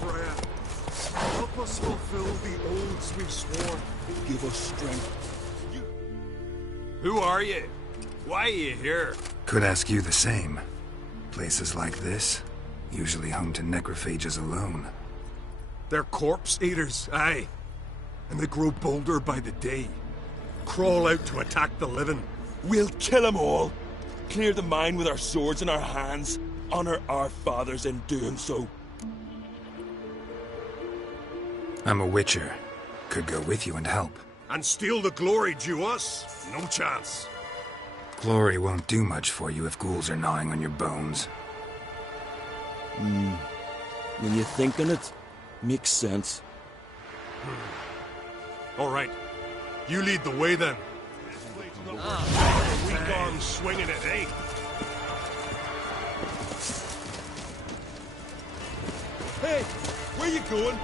Freya. Help us fulfill the oaths we've sworn. Give us strength. Who are you? Why are you here? Could ask you the same. Places like this, usually home to necrophages alone. They're corpse eaters, aye. And they grow bolder by the day. Crawl out to attack the living. We'll kill them all. Clear the mine with our swords in our hands. Honor our fathers in doing so. I'm a witcher. Could go with you and help. And steal the glory due us? No chance. Glory won't do much for you if ghouls are gnawing on your bones. When you think on it, makes sense. All right. You lead the way then. Weak arms swinging it, eh? Hey, where you going?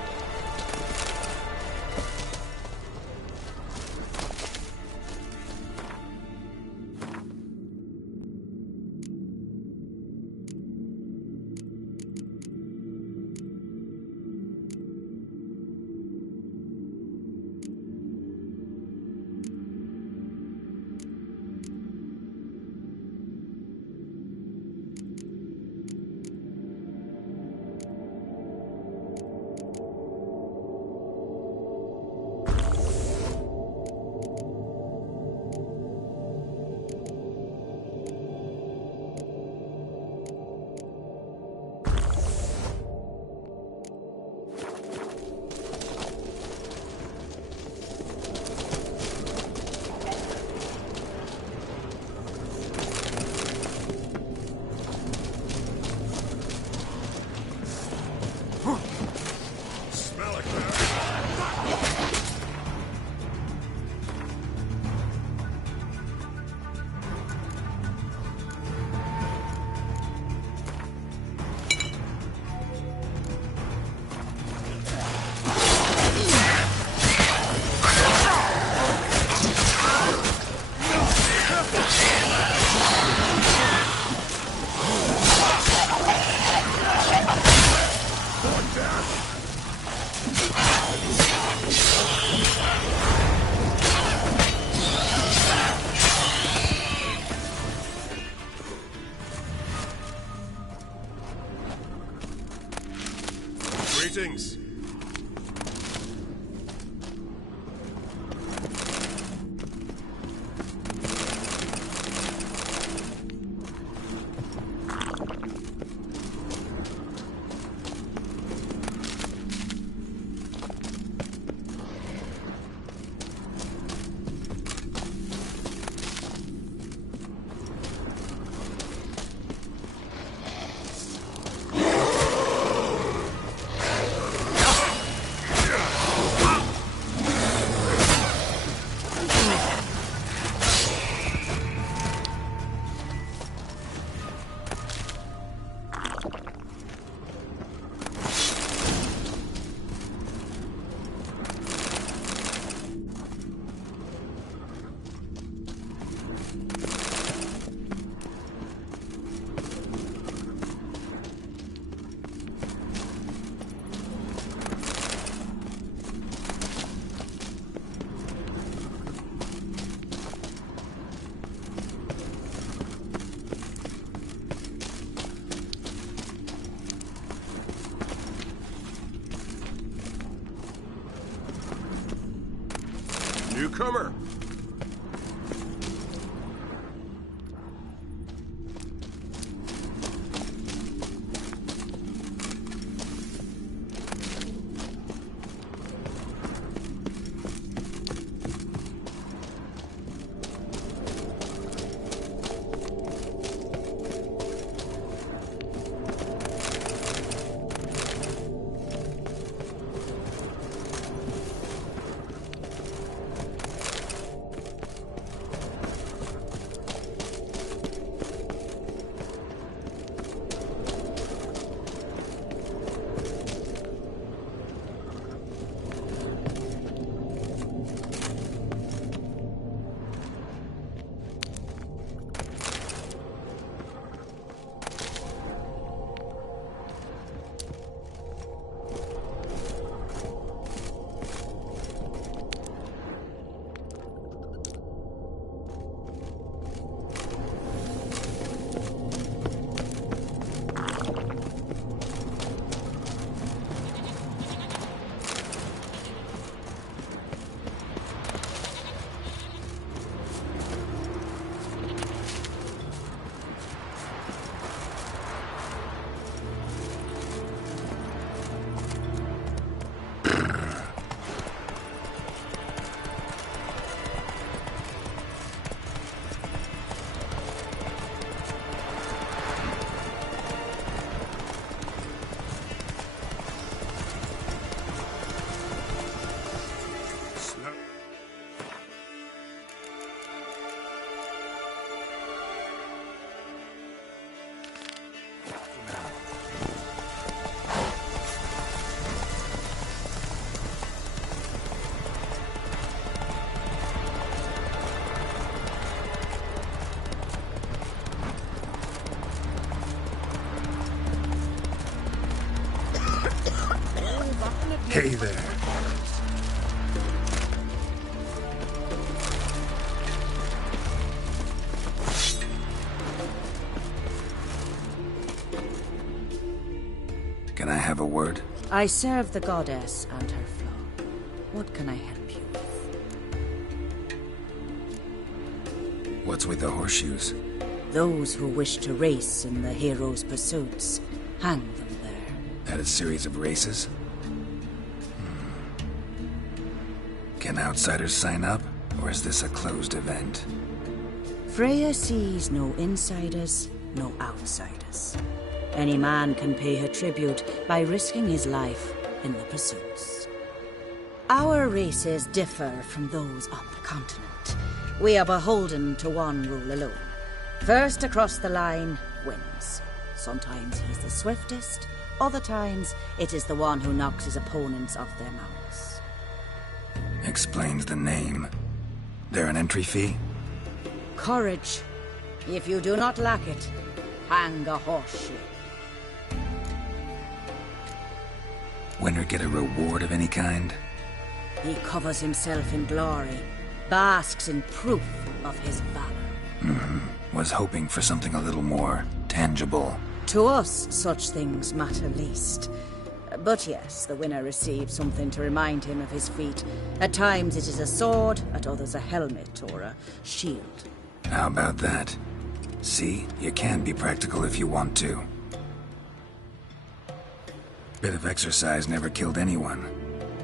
Greetings. Newcomer. Hey there. Can I have a word? I serve the goddess and her flow. What can I help you with? What's with the horseshoes? Those who wish to race in the hero's pursuits, hang them there. At a series of races? Can outsiders sign up, or is this a closed event? Freya sees no insiders, no outsiders. Any man can pay her tribute by risking his life in the pursuits. Our races differ from those on the continent. We are beholden to one rule alone. First across the line wins. Sometimes he's the swiftest, other times it is the one who knocks his opponents off their mounts. Explains the name. There an entry fee? Courage. If you do not lack it, hang a horseshoe. Winner get a reward of any kind? He covers himself in glory, basks in proof of his valor. Was hoping for something a little more tangible. To us, such things matter least. But yes, the winner receives something to remind him of his feat. At times it is a sword, at others a helmet or a shield. How about that? See, you can be practical if you want to. Bit of exercise never killed anyone.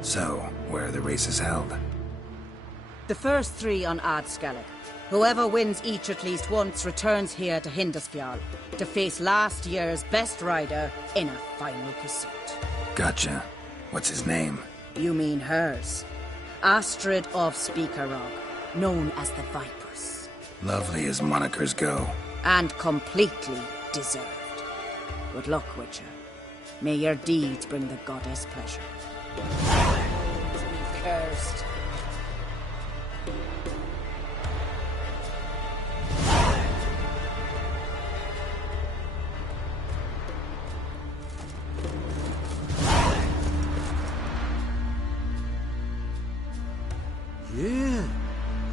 So, where are the races held? The first 3 on Adscalec. Whoever wins each at least once returns here to Hindisfjall to face last year's best rider in a final pursuit. Gotcha. What's his name? You mean hers. Astrid of Speakerog, known as the Vipers. Lovely as monikers go. And completely deserved. Good luck, Witcher. May your deeds bring the goddess pleasure. Cursed.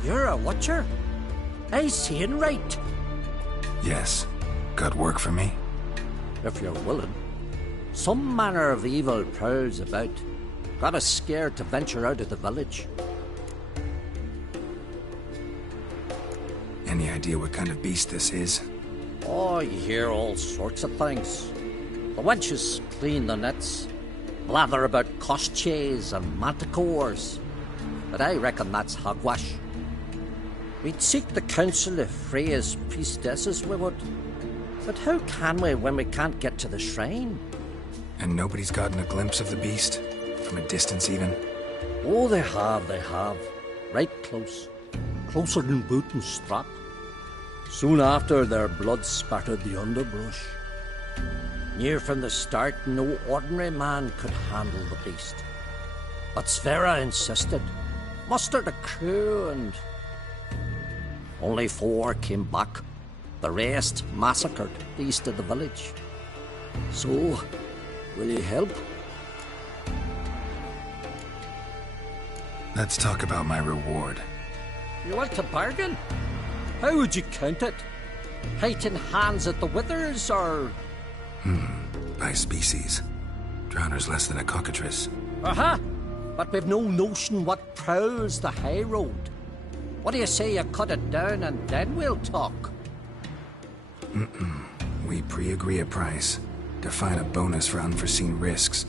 You're a watcher? I seeing right. Yes. Got work for me? If you're willing. Some manner of evil prowls about. Got us scared to venture out of the village. Any idea what kind of beast this is? Oh, you hear all sorts of things. The wenches clean the nets, blather about koshchays and manticores. But I reckon that's hogwash. We'd seek the counsel of Freya's priestesses, we would. But how can we when we can't get to the shrine? And nobody's gotten a glimpse of the beast? From a distance, even? Oh, they have. Right close. Closer than boot and strap. Soon after, their blood spattered the underbrush. Near from the start, no ordinary man could handle the beast. But Sverra insisted. Mustered a crew and... Only 4 came back. The rest massacred east of the village. So, will you help? Let's talk about my reward. You want to bargain? How would you count it? Height in hands at the withers, or...? By species. Drowner's less than a cockatrice. Aha! But we've no notion what prowls the high road. What do you say you cut it down and then we'll talk? We pre-agree a price. Define a bonus for unforeseen risks.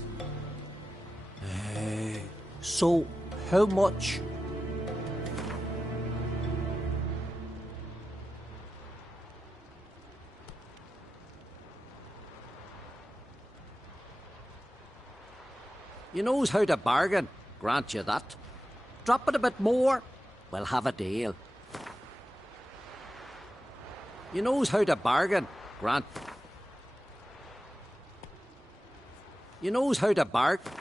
So, how much? You knows how to bargain, grant you that. Drop it a bit more, we'll have a deal. You knows how to bargain, grant... You knows how to bargain...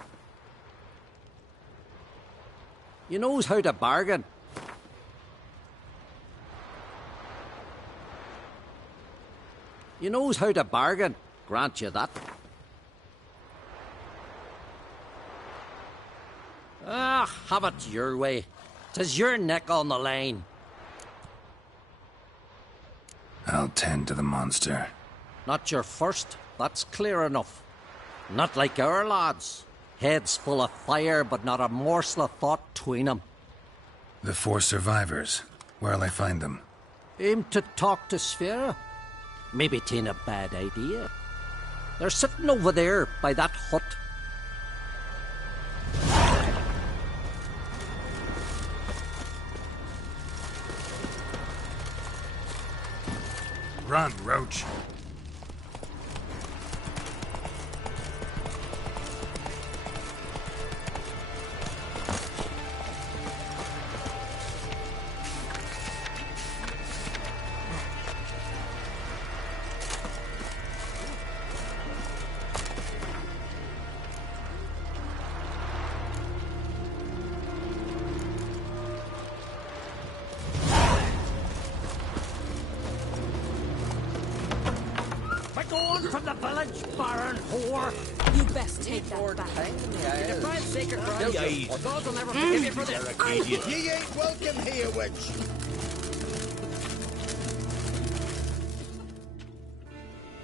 You knows how to bargain. You knows how to bargain, grant you that. Ah, have it your way. 'Tis your neck on the line. I'll tend to the monster. Not your first, that's clear enough. Not like our lads. Heads full of fire, but not a morsel of thought between 'em. The 4 survivors. Where'll I find them? Aim to talk to Sphera? Maybe 'tain't a bad idea. They're sitting over there by that hut. Run, Roach. Begone from the village, Baron whore! You best take that back. Deprive sacred ground, or God will never forgive you for this. Ye ain't welcome here, witch.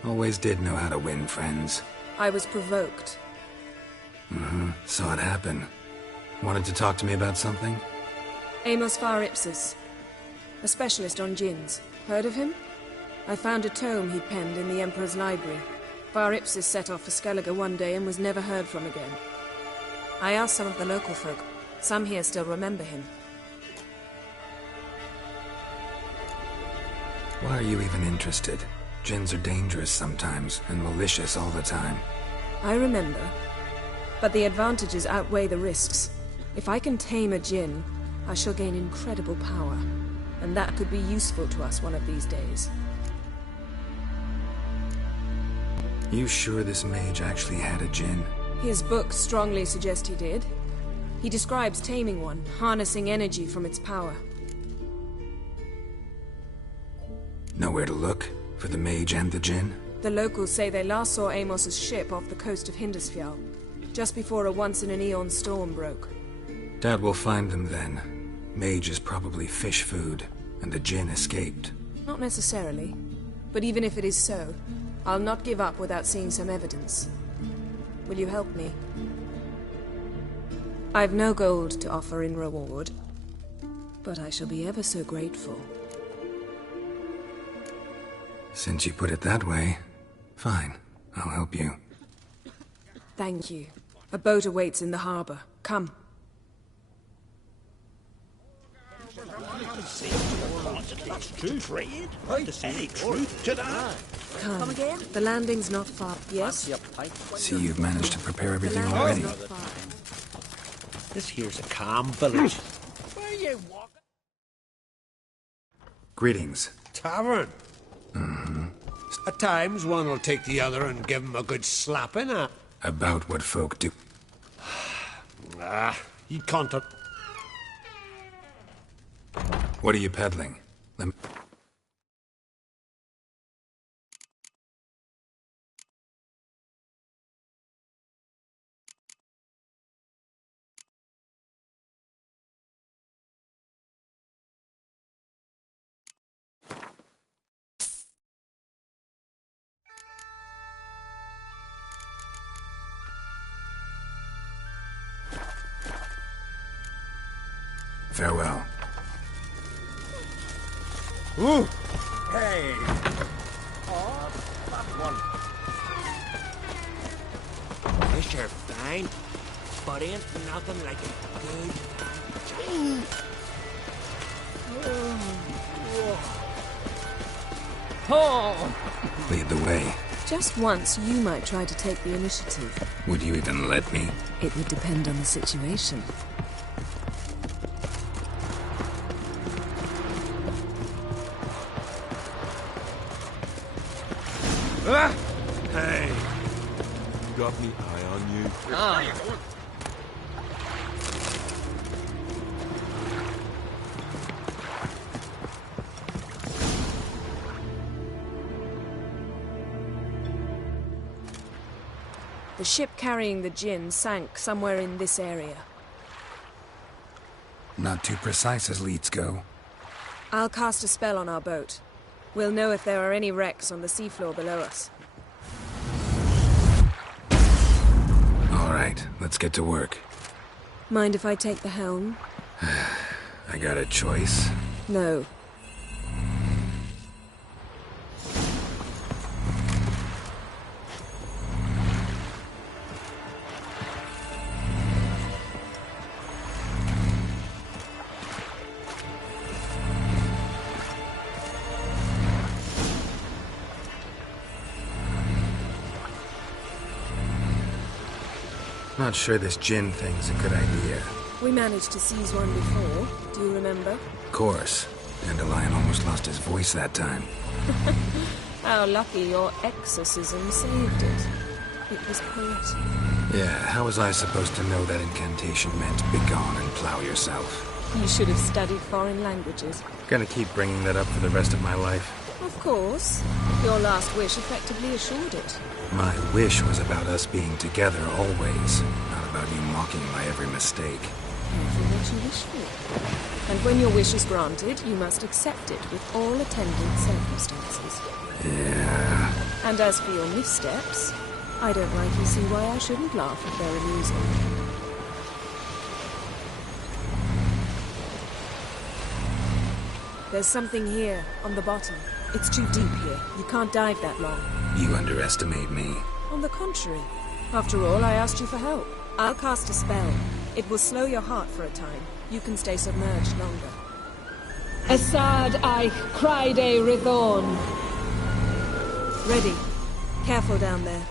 Always did know how to win friends. I was provoked. Saw it happen. Wanted to talk to me about something? Amos Far Ipsus, a specialist on djinns. Heard of him? I found a tome he'd penned in the Emperor's library. Far Ipsus set off for Skellige one day and was never heard from again. I asked some of the local folk. Some here still remember him. Why are you even interested? Djinns are dangerous sometimes, and malicious all the time. I remember. But the advantages outweigh the risks. If I can tame a djinn, I shall gain incredible power. And that could be useful to us one of these days. You sure this mage actually had a djinn? His books strongly suggest he did. He describes taming one, harnessing energy from its power. Nowhere to look? For the mage and the djinn? The locals say they last saw Amos's ship off the coast of Hindisfjall, just before a once-in-an-eon storm broke. Doubt we'll find them then. Mage is probably fish food, and the djinn escaped. Not necessarily. But even if it is so, I'll not give up without seeing some evidence. Will you help me? I've no gold to offer in reward, but I shall be ever so grateful. Since you put it that way, fine. I'll help you. Thank you. A boat awaits in the harbor. Come. That's true. Trade? Any truth to that? Come again? The landing's not far. Yes? See, you've managed to prepare The everything landing's already. not far. This here's a calm village. Where you walking? Greetings. Tavern. At times, one will take the other and give him a good slapping at. About what folk do. You can't... What are you peddling? Lem- Farewell. Ooh! Hey! Oh, that one. This are fine, but ain't nothing like a good... Lead the way. Just once, you might try to take the initiative. Would you even let me? It would depend on the situation. Hey! Got me eye on you. The ship carrying the djinn sank somewhere in this area. Not too precise as leads go. I'll cast a spell on our boat. We'll know if there are any wrecks on the seafloor below us. All right, let's get to work. Mind if I take the helm? I got a choice. No. Not sure this gin thing's a good idea. We managed to seize one before. Do you remember? Of course. Dandelion almost lost his voice that time. How lucky your exorcism saved it. It was poetic. Yeah, how was I supposed to know that incantation meant begone and plow yourself? You should have studied foreign languages. Gonna keep bringing that up for the rest of my life. Of course. Your last wish effectively assured it. My wish was about us being together always, not about you mocking my every mistake. Careful what you wish for. And when your wish is granted, you must accept it with all attendant circumstances. Yeah. And as for your missteps, I don't rightly see why I shouldn't laugh if they're amusing. There's something here, on the bottom. It's too deep here. You can't dive that long. You underestimate me. On the contrary. After all, I asked you for help. I'll cast a spell. It will slow your heart for a time. You can stay submerged longer. Assad Eich Cryde Rithorn. Ready. Careful down there.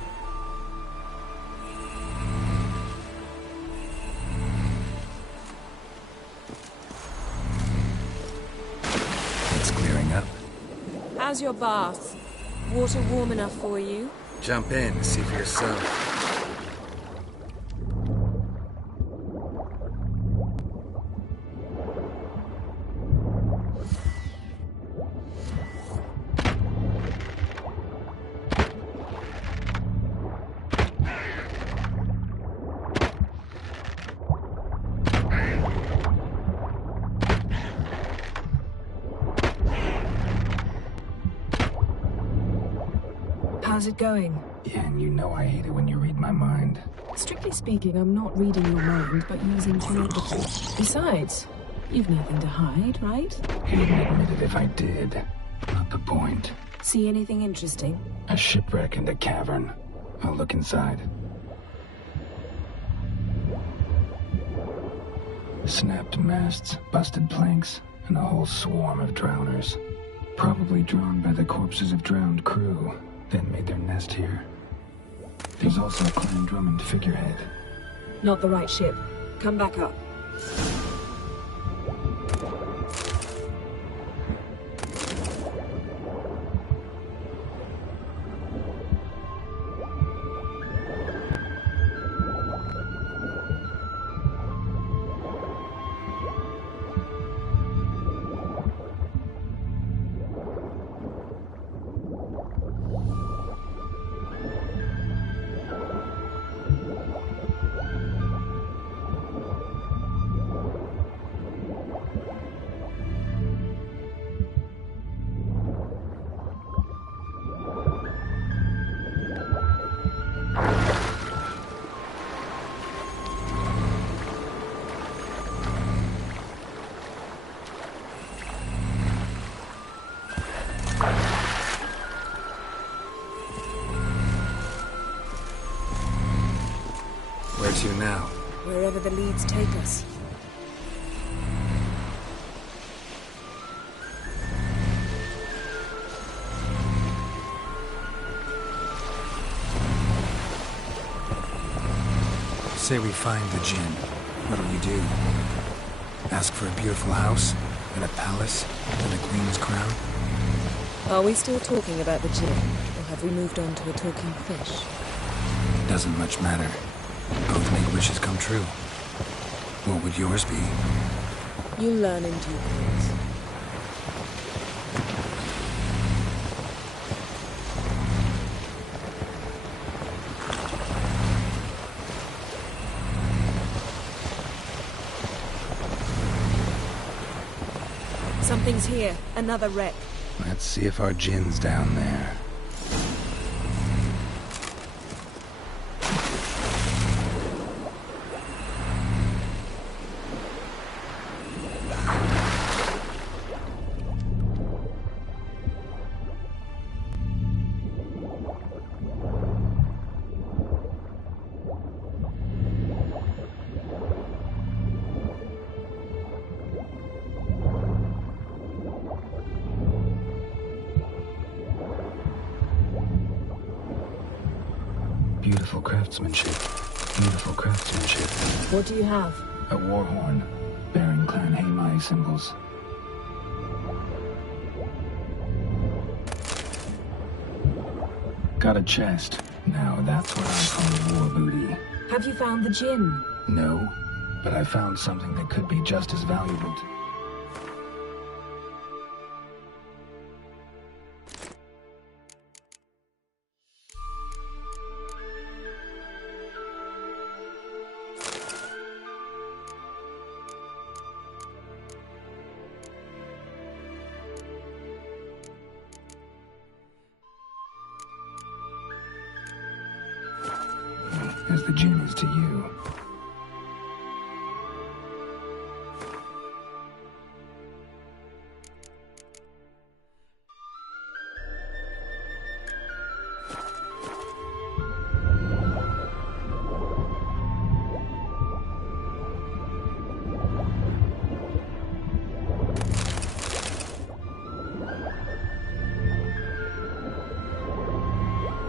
It's clearing up. How's your bath? Water warm enough for you? Jump in, see for yourself. How's it going? Yeah, and you know I hate it when you read my mind. Strictly speaking, I'm not reading your mind, but using telepathy. Besides, you've nothing to hide, right? He wouldn't admit it if I did. Not the point. See anything interesting? A shipwreck and a cavern. I'll look inside. Snapped masts, busted planks, and a whole swarm of drowners. Probably drawn by the corpses of drowned crew, then made their nest here. There's also a Clan Drummond figurehead. Not the right ship. Come back up. Where to now? Wherever the leads take us. Say we find the Jinn. What'll you do? Ask for a beautiful house? And a palace? And a queen's crown? Are we still talking about the Jinn? Or have we moved on to a talking fish? Doesn't much matter. Both make wishes come true. What would yours be? You'll learn in due course. Something's here. Another wreck. Let's see if our Jin's down there. Beautiful craftsmanship. Beautiful craftsmanship. What do you have? A war horn, bearing Clan Haimai symbols. Got a chest. Now that's what I call war booty. Have you found the Jinn? No, but I found something that could be just as valuable. As the Jinn is to you.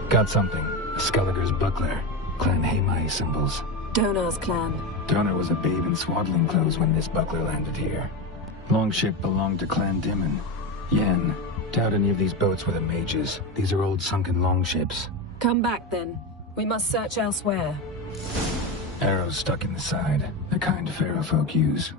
Got something. A Skelliger's buckler. Clan Haimai symbols. Donar's clan. Donar was a babe in swaddling clothes when this buckler landed here. Longship belonged to Clan Dimon. Yen. Doubt any of these boats were the mages. These are old sunken longships. Come back then. We must search elsewhere. Arrows stuck in the side. The kind Pharaoh folk use.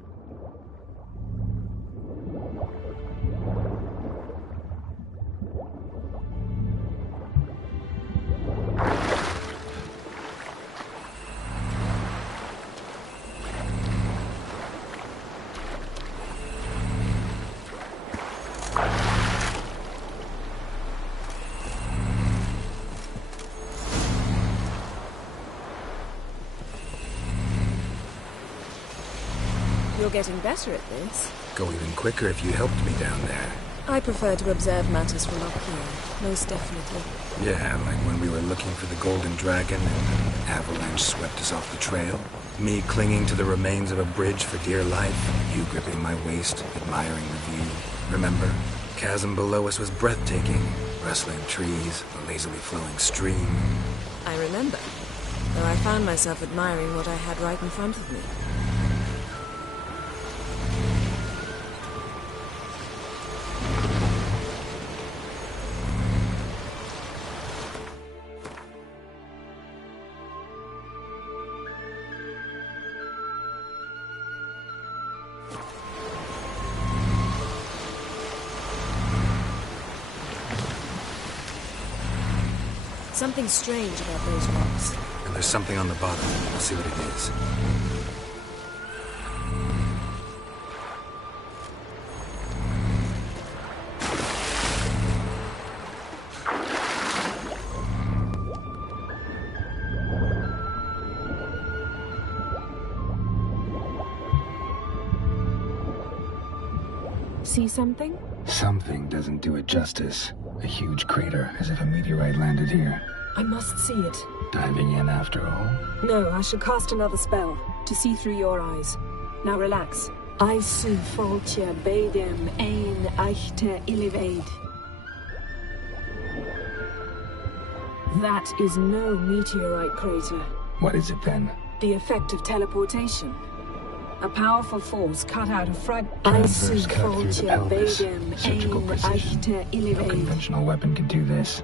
You're getting better at this. Go even quicker if you helped me down there. I prefer to observe matters from up here, most definitely. Yeah, like when we were looking for the Golden Dragon and an avalanche swept us off the trail. Me clinging to the remains of a bridge for dear life. You gripping my waist, admiring the view. Remember? Chasm below us was breathtaking. Rustling trees, a lazily flowing stream. I remember, though I found myself admiring what I had right in front of me. Something strange about those rocks. And there's something on the bottom. We'll see what it is. See something? Something doesn't do it justice. A huge crater, as if a meteorite landed here. I must see it. Diving in after all? No, I shall cast another spell, to see through your eyes. Now relax. I su foltje bedem ein eichte iliveid. That is no meteorite crater. What is it then? The effect of teleportation. A powerful force cut out a Transverse cut through the pelvis. Surgical precision. No conventional weapon can do this.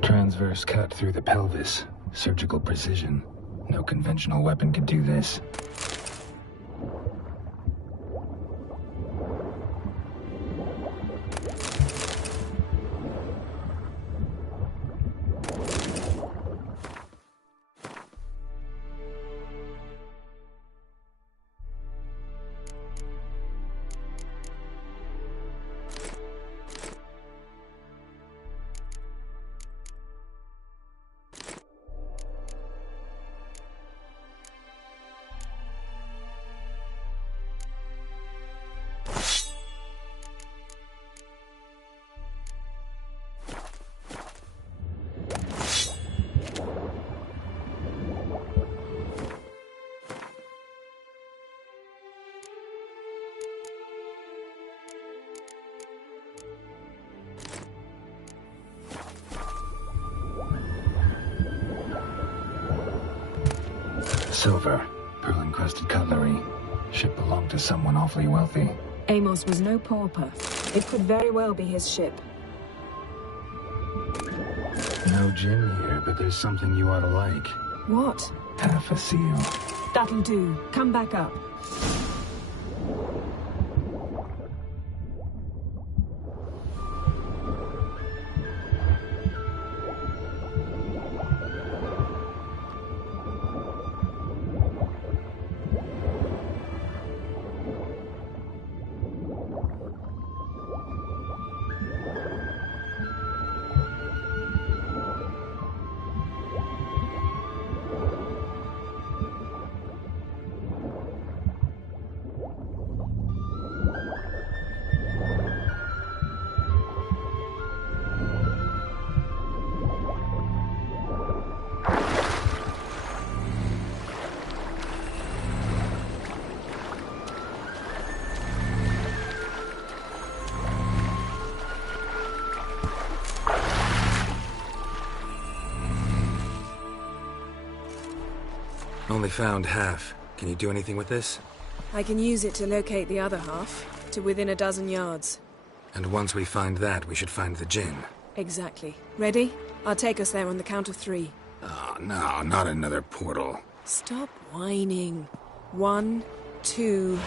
Transverse cut through the pelvis. Surgical precision. No conventional weapon could do this. silver, pearl-encrusted cutlery. Ship belonged to someone awfully wealthy. Amos was no pauper. It could very well be his ship. No gin here, but there's something you ought to like. What? Half a seal. That'll do. Come back up. Only found half. Can you do anything with this? I can use it to locate the other half, to within a dozen yards. And once we find that, we should find the gin. Exactly. Ready? I'll take us there on the count of 3. Oh, no, not another portal. Stop whining. 1, 2...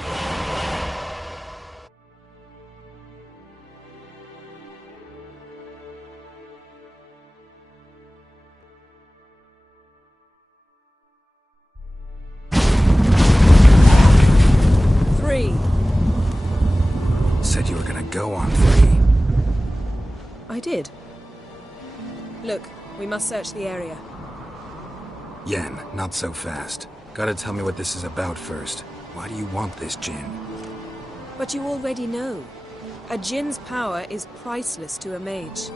Said you were gonna go on 3. I did. Look, we must search the area. Yen, not so fast. Gotta tell me what this is about first. Why do you want this gin? But you already know. A djinn's power is priceless to a mage.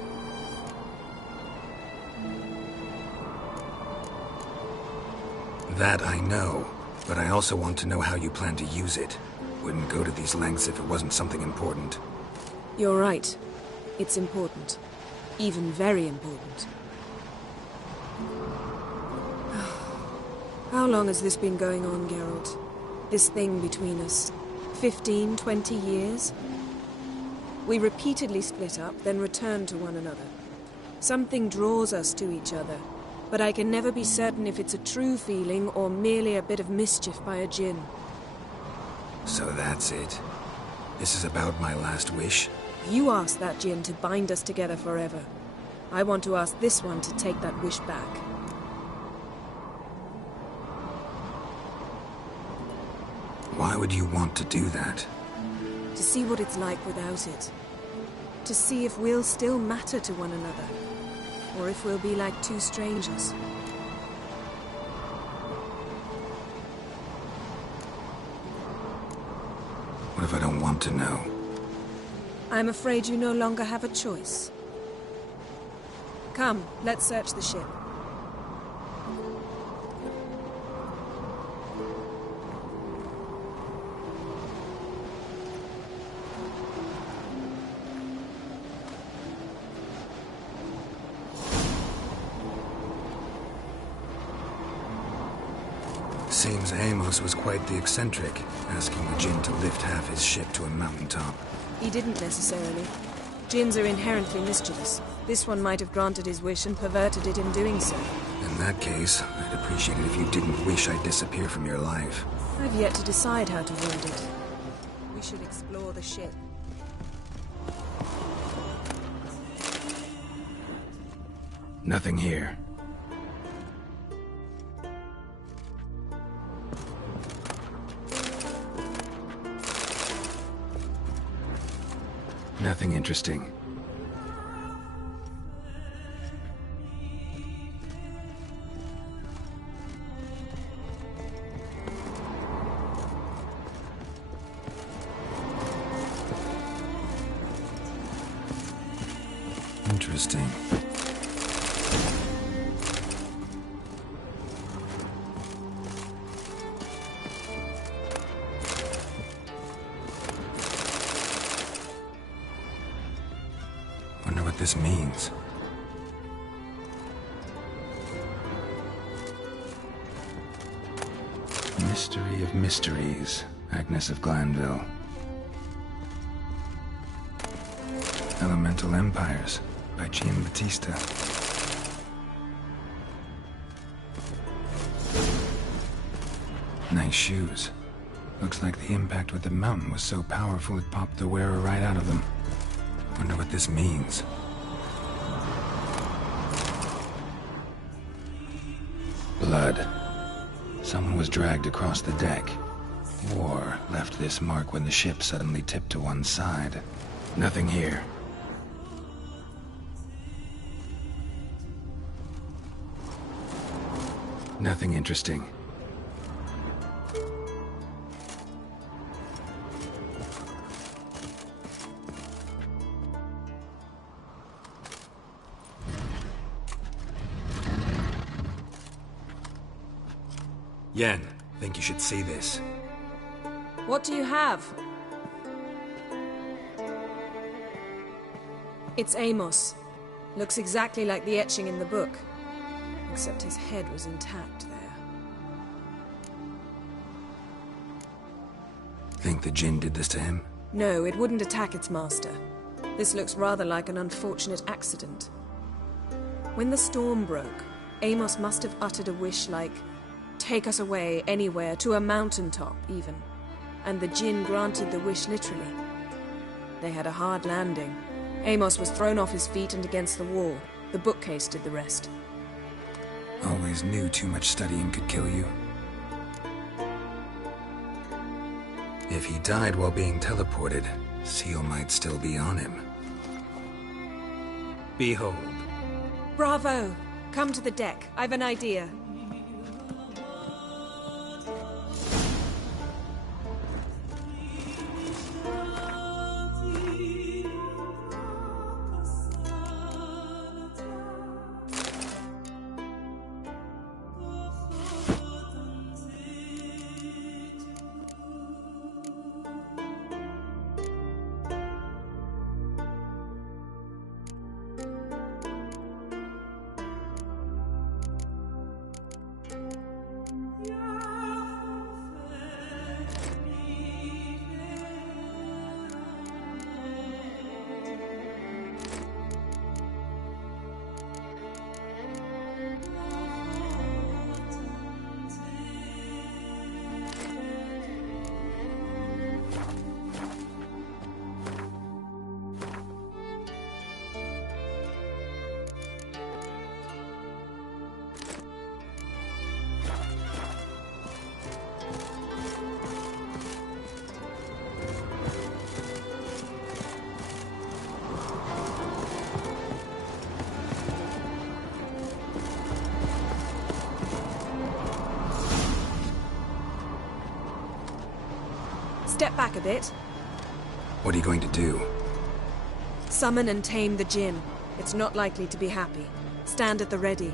That I know, but I also want to know how you plan to use it. Wouldn't go to these lengths if it wasn't something important. You're right. It's important. Even very important. How long has this been going on, Geralt? This thing between us? 15, 20 years? We repeatedly split up, then returned to one another. Something draws us to each other, but I can never be certain if it's a true feeling or merely a bit of mischief by a djinn. So that's it. This is about my last wish? You asked that djinn to bind us together forever. I want to ask this one to take that wish back. Why would you want to do that? To see what it's like without it. To see if we'll still matter to one another. Or if we'll be like two strangers. What if I don't want to know? I'm afraid you no longer have a choice. Come, let's search the ship. Seems Amos was quite the eccentric, asking the djinn to lift half his ship to a mountaintop. He didn't necessarily. Djinns are inherently mischievous. This one might have granted his wish and perverted it in doing so. In that case, I'd appreciate it if you didn't wish I'd disappear from your life. I've yet to decide how to word it. We should explore the ship. Nothing here. Nothing interesting. Interesting. Wonder what this means. Mystery of Mysteries, Agnes of Glanville. Elemental Empires, by Giambattista. Nice shoes. Looks like the impact with the mountain was so powerful it popped the wearer right out of them. Wonder what this means. Blood. Someone was dragged across the deck. Or left this mark when the ship suddenly tipped to one side. Nothing here. Nothing interesting. Yen, think you should see this. What do you have? It's Amos. Looks exactly like the etching in the book. Except his head was intact there. Think the Jinn did this to him? No, it wouldn't attack its master. This looks rather like an unfortunate accident. When the storm broke, Amos must have uttered a wish like, "Take us away, anywhere, to a mountaintop, even." And the Jinn granted the wish literally. They had a hard landing. Amos was thrown off his feet and against the wall. The bookcase did the rest. Always knew too much studying could kill you. If he died while being teleported, Seal might still be on him. Behold. Bravo! Come to the deck. I've an idea. Step back a bit. What are you going to do? Summon and tame the Jinn. It's not likely to be happy. Stand at the ready.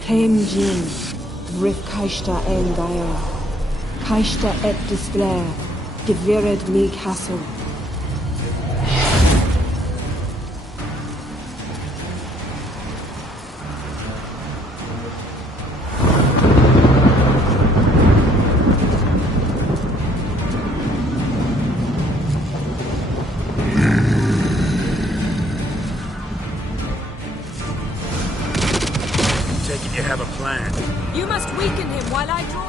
Tame Jinn, Rif Kaishta en Gaia, Kaishta et Displair, Gevired mi Castle. You have a plan. You must weaken him while I draw...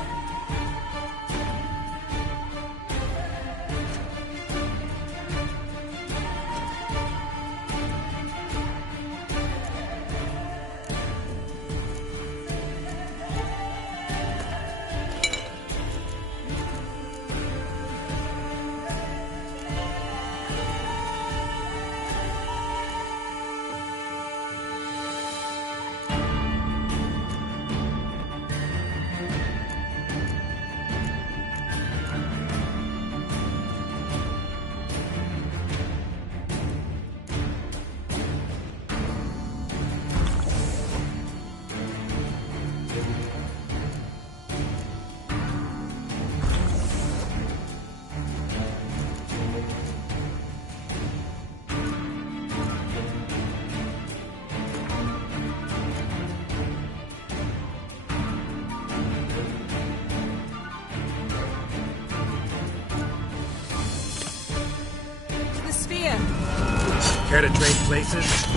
Care to trade places?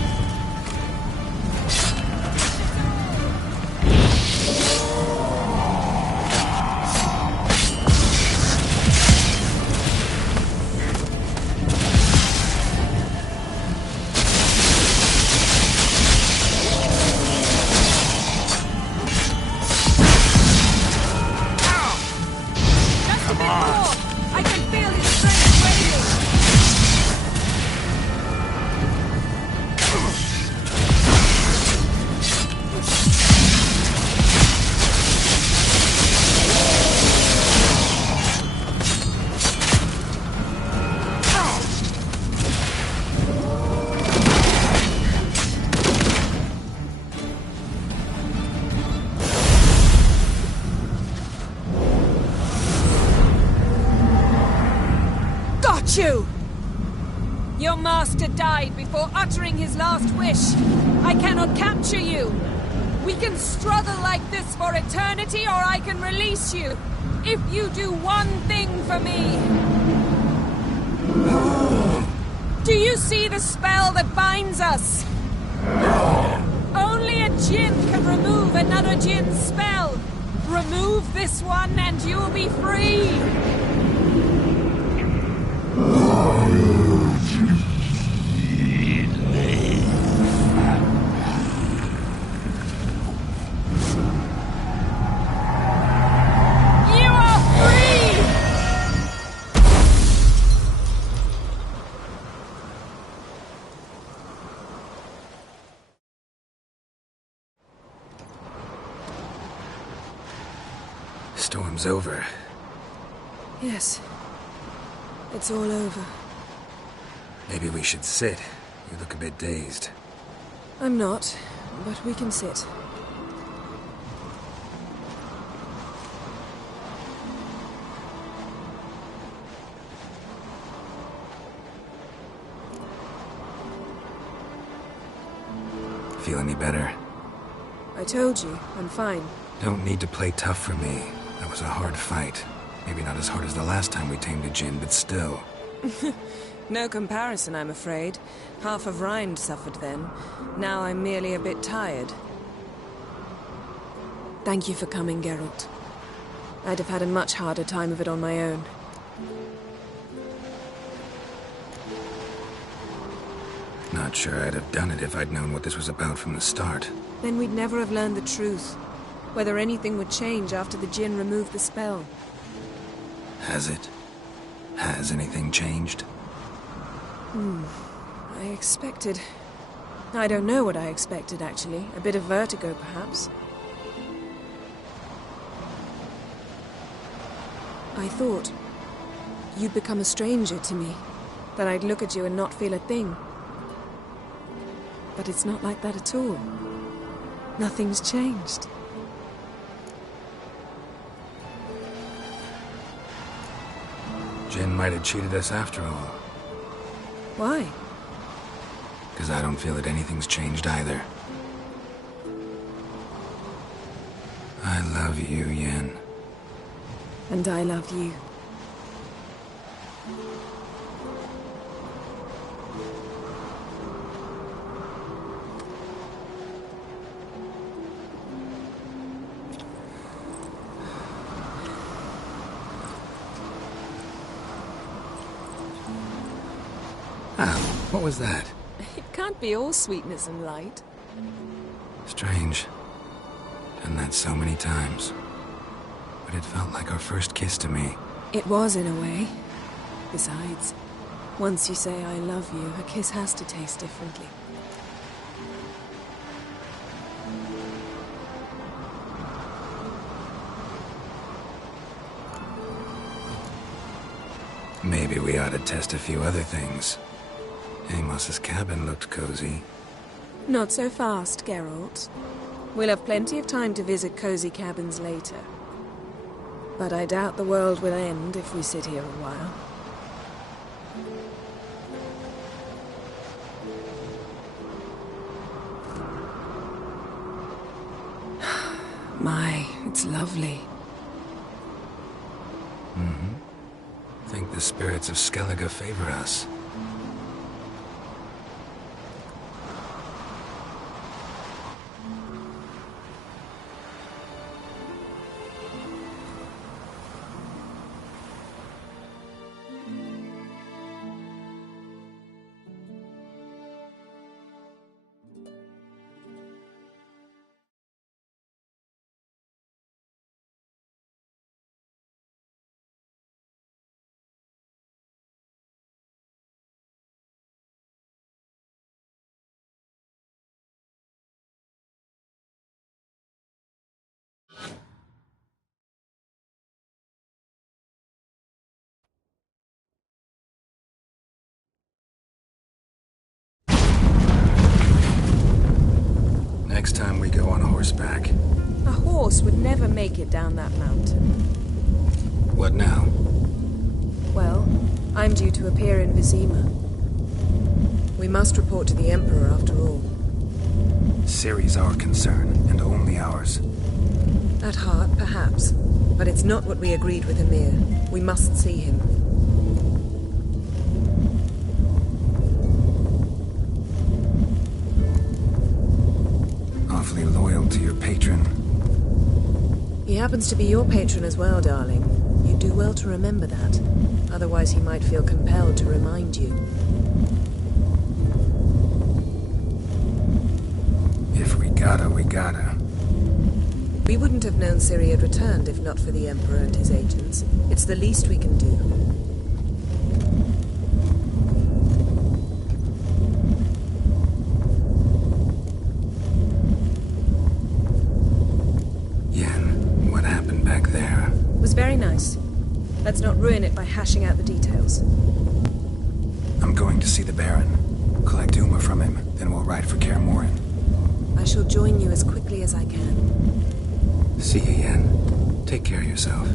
Your master died before uttering his last wish. I cannot capture you. We can struggle like this for eternity, or I can release you. If you do one thing for me. Do you see the spell that binds us? Only a Jinn can remove another Jinn's spell. Remove this one and you'll be free. Storm's over. Yes. It's all over. Maybe we should sit. You look a bit dazed. I'm not, but we can sit. Feel any better? I told you, I'm fine. Don't need to play tough for me. That was a hard fight. Maybe not as hard as the last time we tamed a Jinn, but still. No comparison, I'm afraid. Half of Rind suffered then. Now I'm merely a bit tired. Thank you for coming, Geralt. I'd have had a much harder time of it on my own. Not sure I'd have done it if I'd known what this was about from the start. Then we'd never have learned the truth. Whether anything would change after the Jinn removed the spell. Has it? Has anything changed? I expected... I don't know what I expected, actually. A bit of vertigo, perhaps. I thought you'd become a stranger to me. That I'd look at you and not feel a thing. But it's not like that at all. Nothing's changed. Jinn might have cheated us after all. Why? Because I don't feel that anything's changed either. I love you, Yen. And I love you. What was that? It can't be all sweetness and light. Strange. Done that so many times. But it felt like our first kiss to me. It was, in a way. Besides, once you say I love you, a kiss has to taste differently. Maybe we ought to test a few other things. Amos's cabin looked cozy. Not so fast, Geralt. We'll have plenty of time to visit cozy cabins later. But I doubt the world will end if we sit here a while. My, it's lovely. Think the spirits of Skellige favor us. go on horseback. A horse would never make it down that mountain. What now? Well, I'm due to appear in Vizima. We must report to the Emperor after all. Ciri's our concern, and only ours. At heart, perhaps. But it's not what we agreed with Emir. We must see him. Awfully loyal to your patron. He happens to be your patron as well, darling. You do well to remember that. Otherwise he might feel compelled to remind you. If we gotta, we gotta. We wouldn't have known Ciri had returned if not for the Emperor and his agents. It's the least we can do. Yen, what happened back there? It was very nice. Let's not ruin it by hashing out the details. I'm going to see the Baron. Collect Uma from him, then we'll ride for Kaer Morhen. I shall join you as quickly as I can. See you, Yen. Take care of yourself.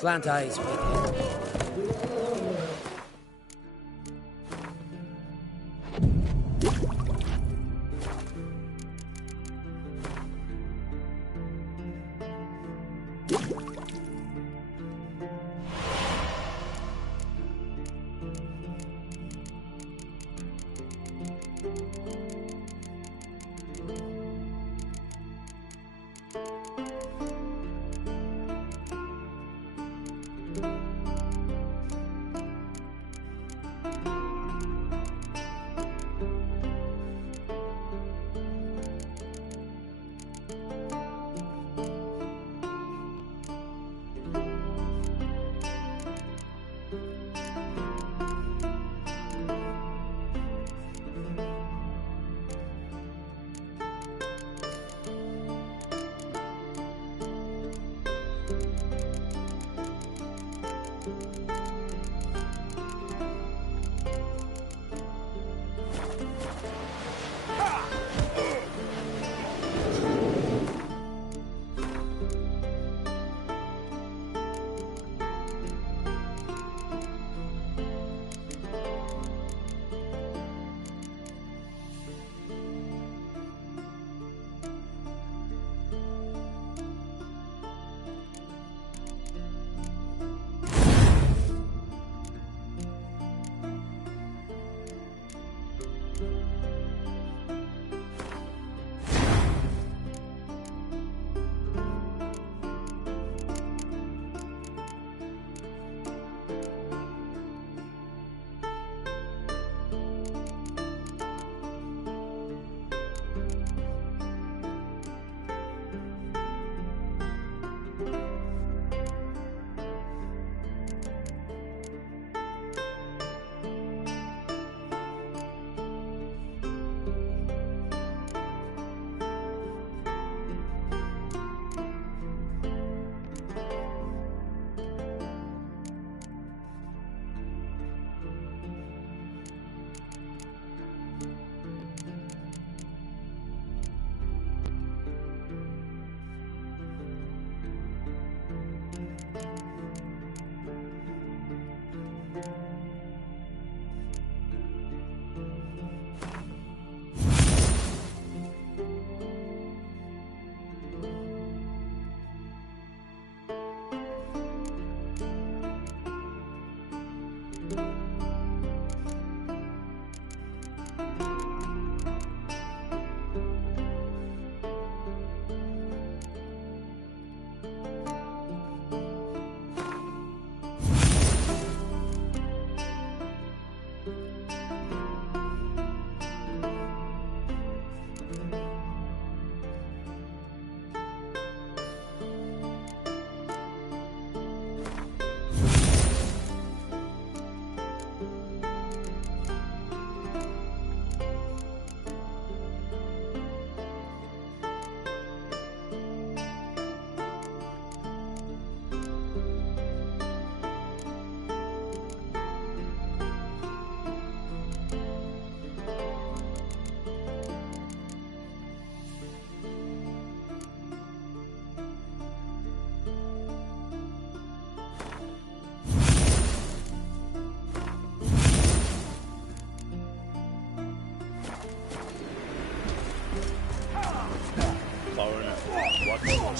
Slant eyes, with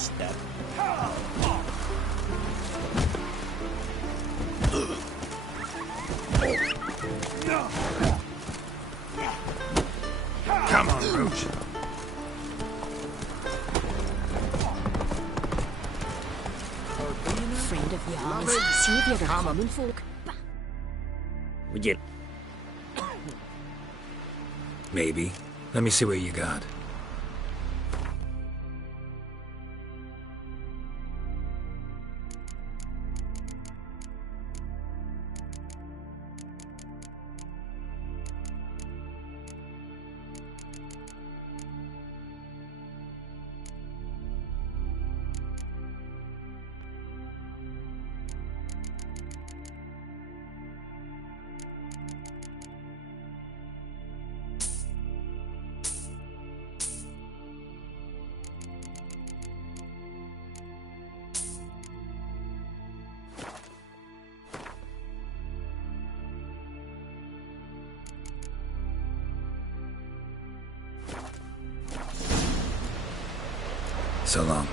step. Come on, Roach. Friend of yours, savior of common folk. Would you? Maybe. Let me see what you got. So long.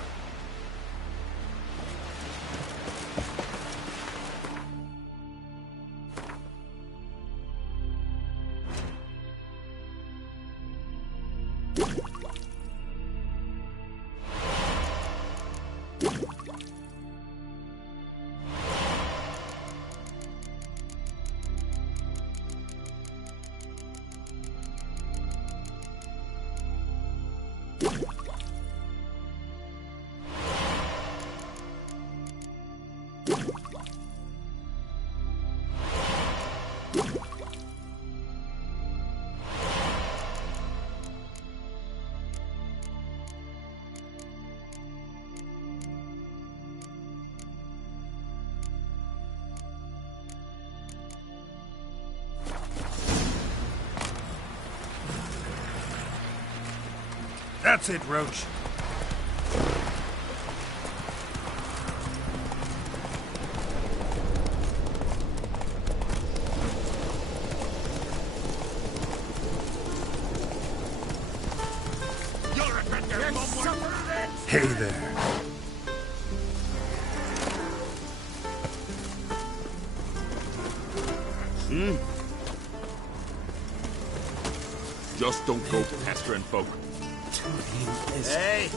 That's it, Roach. Hey there. Just don't go pestering folk. Hey!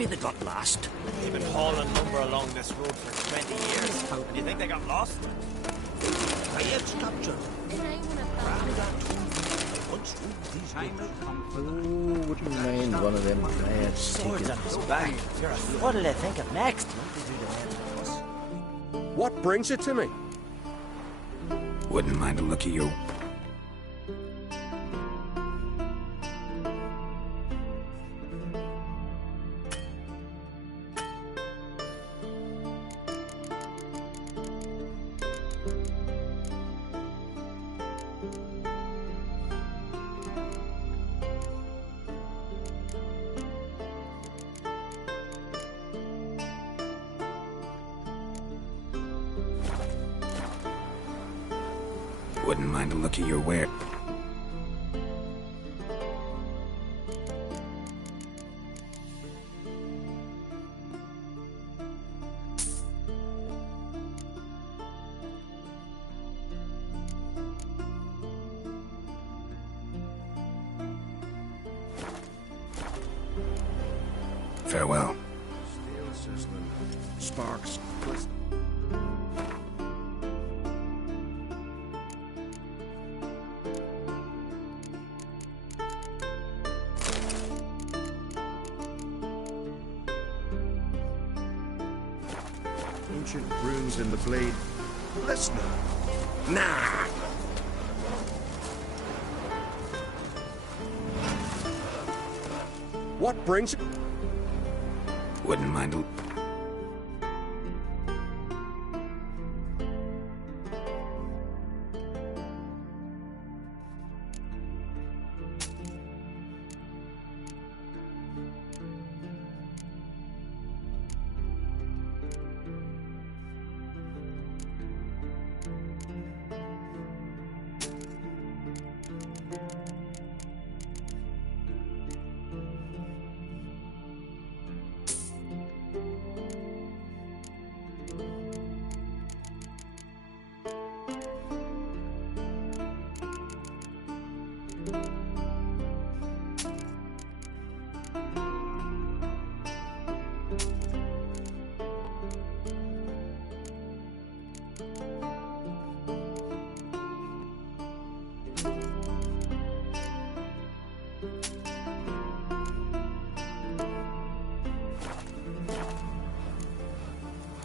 Maybe they got lost. They've been hauling lumber along this road for 20 years. And you think they got lost? I have stopped you. Oh, wouldn't mind one of them bad Swords on his back. What'll they think of next? What brings it to me? Wouldn't mind a look at your... Wouldn't mind a look at your wear. Farewell. Steel sizzling. Sparks. Ancient runes in the blade. Listen. Nah. What brings it? Wouldn't mind a...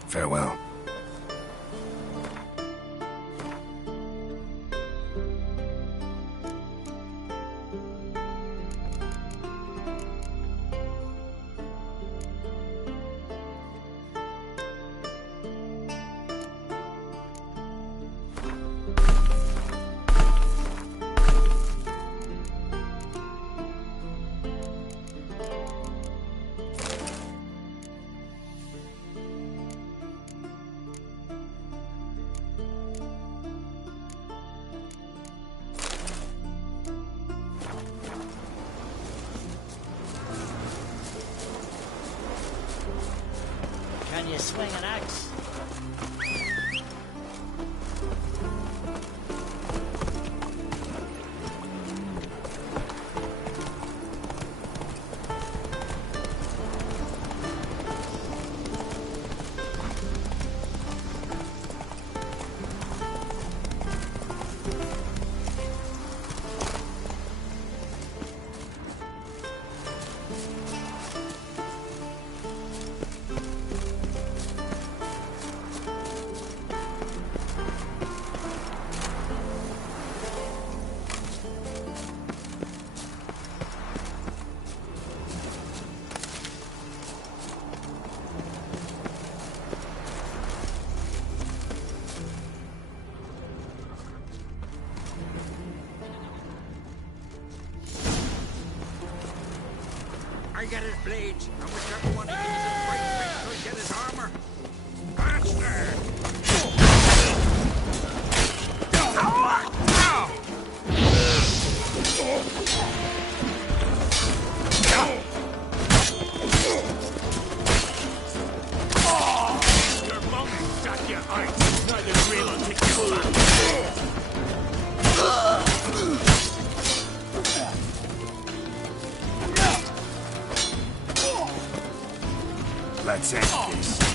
Farewell. Can you swing an axe? I get his blades, and whichever one he uses right fix to get his armor. Bastard! Your monkey got your eyes. Neither real or take your back. Let's end this.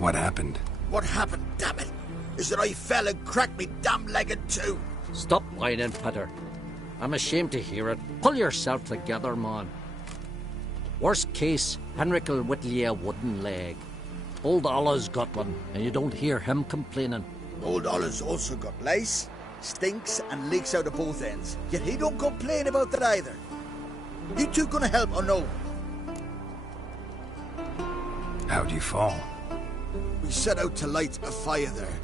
What happened? What happened, damn it? Is that I fell and cracked me damn leg in two. Stop whining, Peter. I'm ashamed to hear it. Pull yourself together, man. Worst case, Henrik'll whittle you a wooden leg. Old Ollah's got one, and you don't hear him complaining. Old Ollah's also got lice, stinks, and leaks out of both ends. Yet he don't complain about that either. You two gonna help or no? How'd you fall? We set out to light a fire there,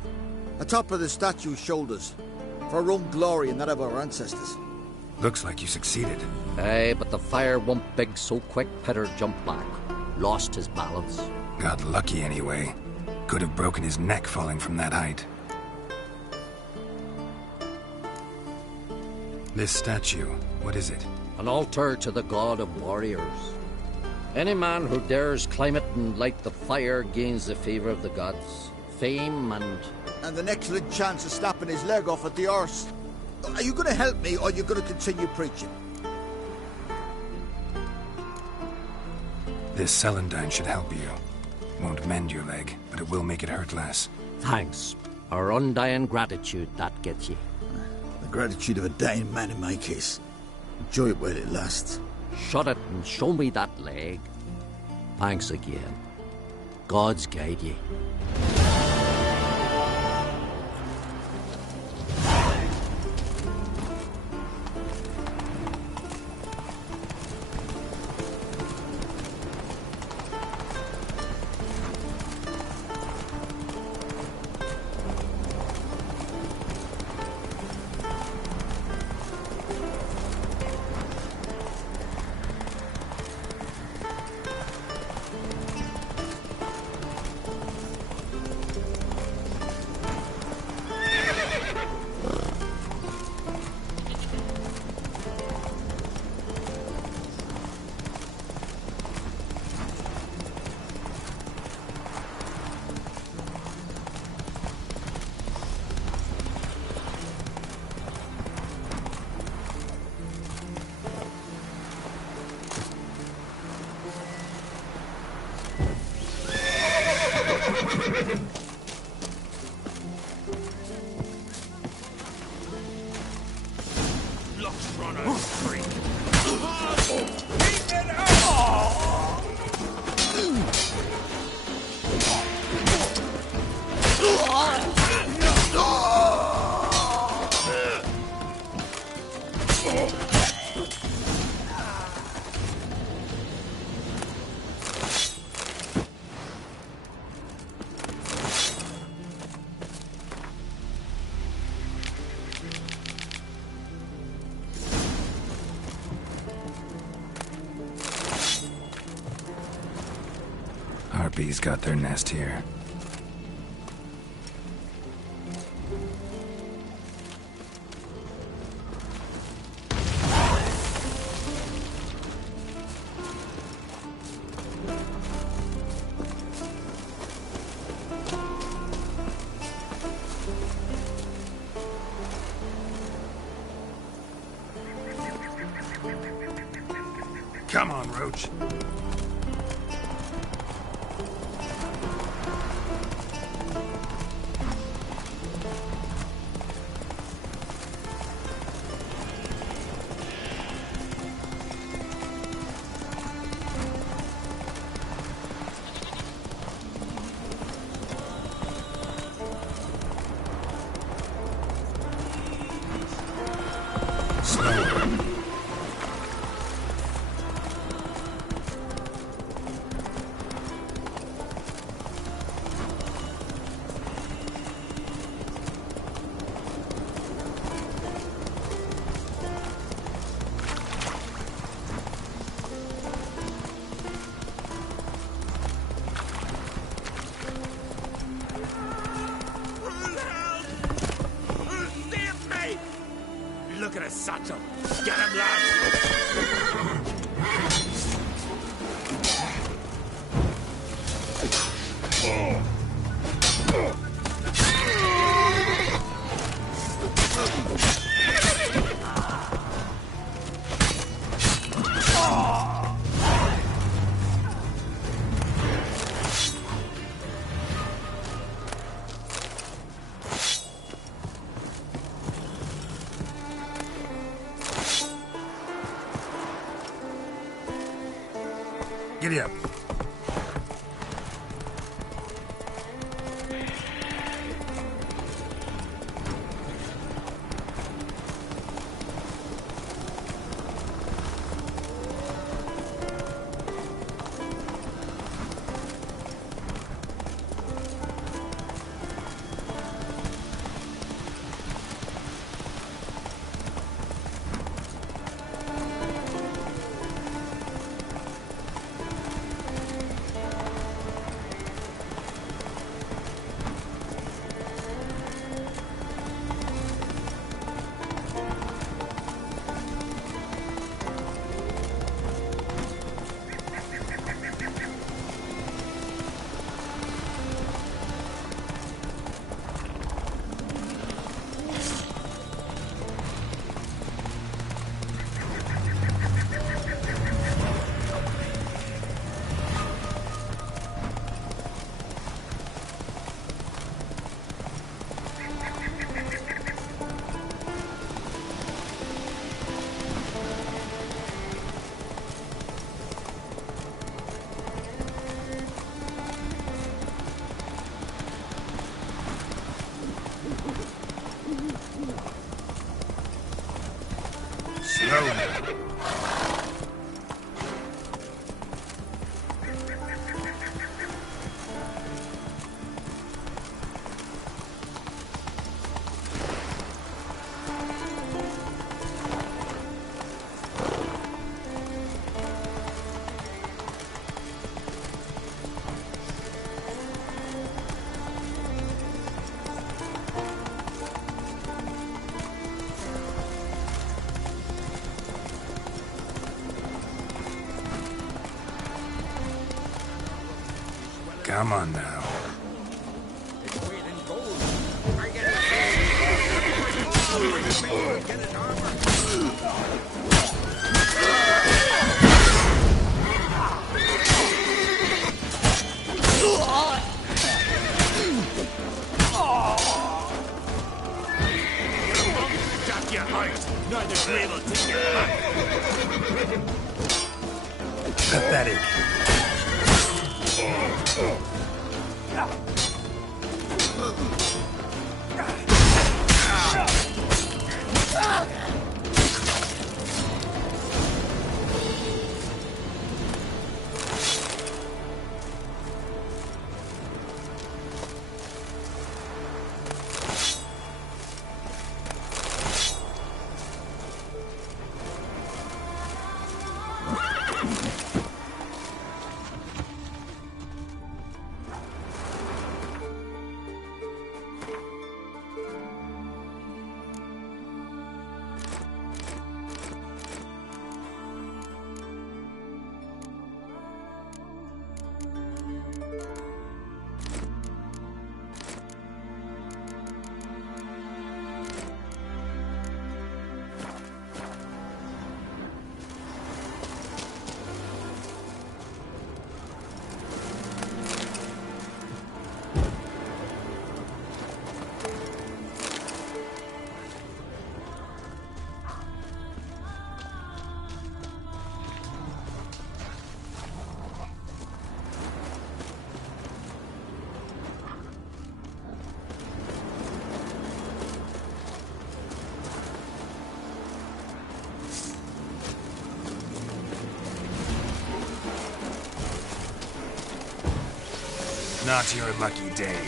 atop of the statue's shoulders, for our own glory and that of our ancestors. Looks like you succeeded. Aye, but the fire went big so quick Peter jumped back. Lost his balance. Got lucky anyway. Could have broken his neck falling from that height. This statue, what is it? An altar to the god of warriors. Any man who dares climb it and light the fire gains the favour of the gods. Fame and an excellent chance of snapping his leg off at the arse. Are you going to help me, or are you going to continue preaching? This celandine should help you. Won't mend your leg, but it will make it hurt less. Thanks. Our undying gratitude, that gets you. The gratitude of a dying man in my case. Enjoy it while it lasts. Shut it and show me that leg. Thanks again. God's guide ye. Harpies got their nest here. Come on, Roach. Look at us, Satchel. Get him, lads! Giddy up. Come on now. Pathetic. Not your lucky day.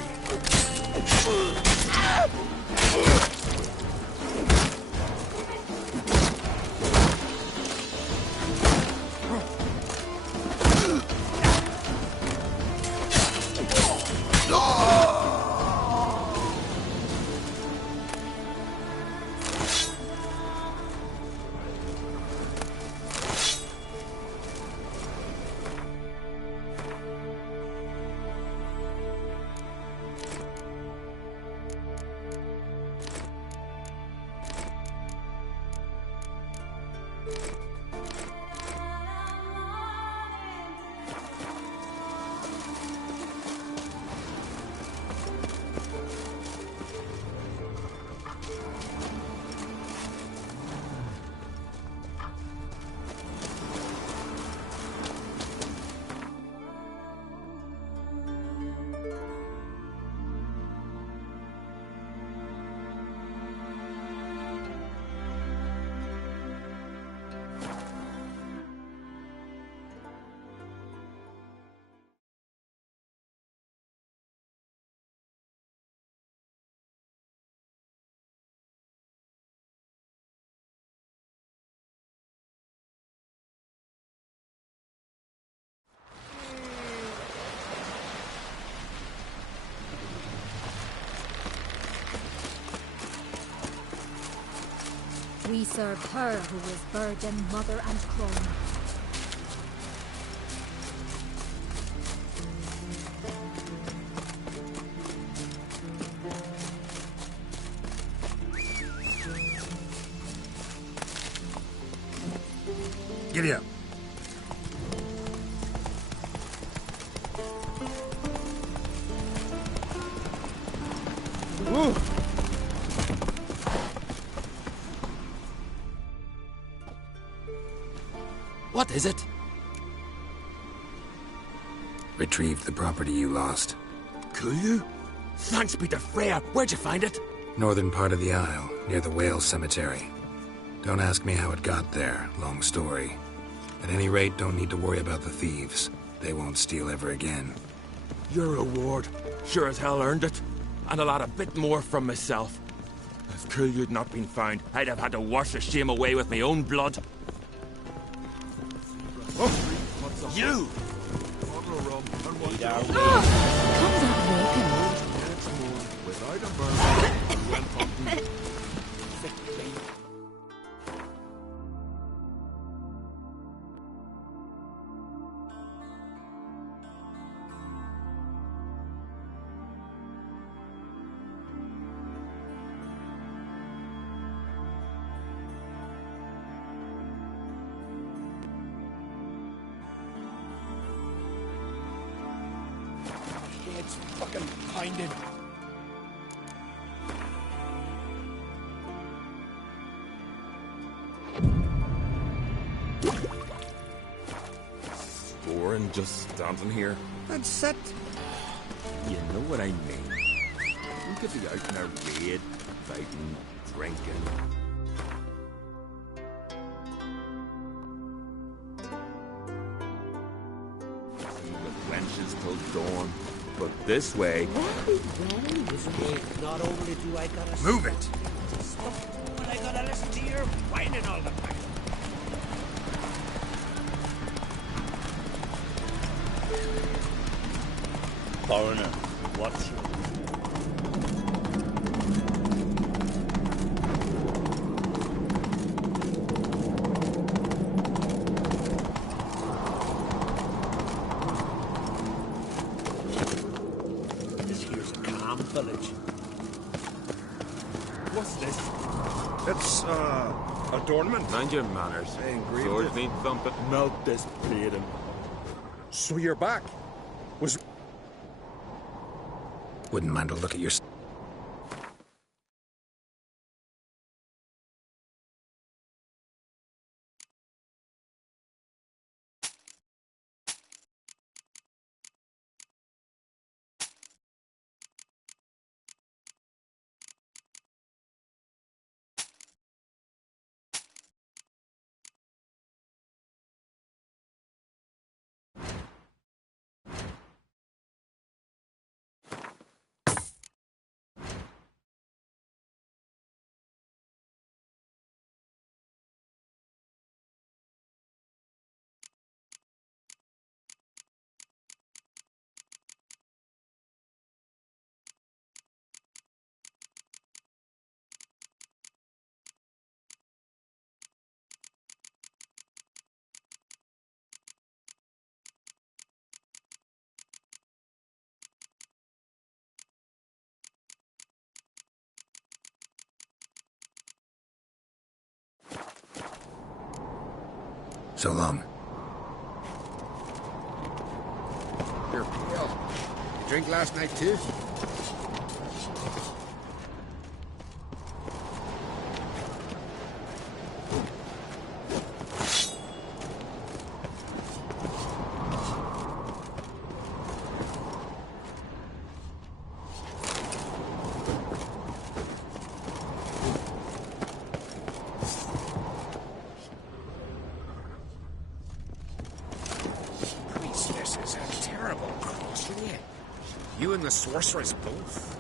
We serve her who is virgin, mother, and crone. Giddy up. Woo! What is it? Retrieved the property you lost. Kullu? Thanks be to Freya. Where'd you find it? Northern part of the Isle, near the whale cemetery. Don't ask me how it got there, long story. At any rate, don't need to worry about the thieves. They won't steal ever again. Your reward sure as hell earned it. And I'll add a bit more from myself. If Kullu'd not been found, I'd have had to wash the shame away with my own blood. Oh, you! Comes out It's fucking blinded. Boring just standing here. That's it. You know what I mean. We could be out in our raid, fighting, drinking. With wenches till dawn. But this way... Not only do I gotta... Move it! But I gotta listen to your whining all the time. Foreigner, what's your... This here's a calm village. What's this? It's, adornment. Mind your manners. Swords need thumping. Melt this bleeding. So you're back. Wouldn't mind a look at your... So long. You're pale. You drink last night too? This is a terrible cross, yeah. You and the sorceress both.